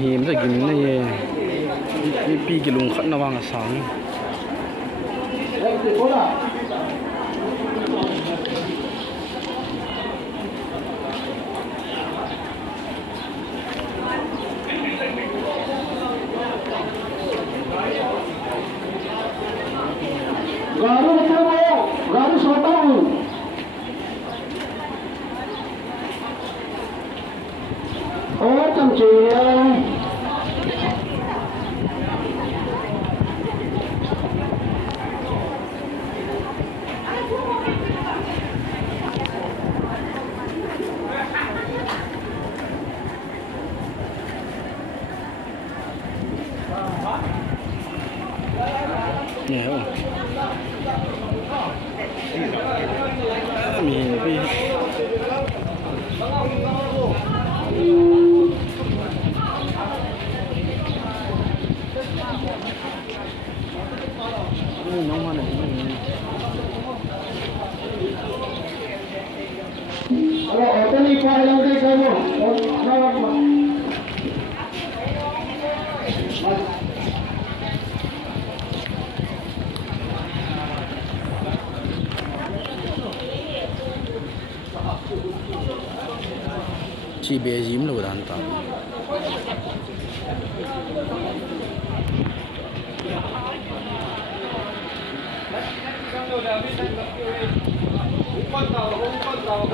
hiểm rồi kìm này pi cái lùng khẩn nó vàng sáng गाड़ी सोता हूँ और चमचे nhiều mình pi nó mà này ở đây đi qua đâu đây coi không chỉ bé dím là đàn tàu Con tàu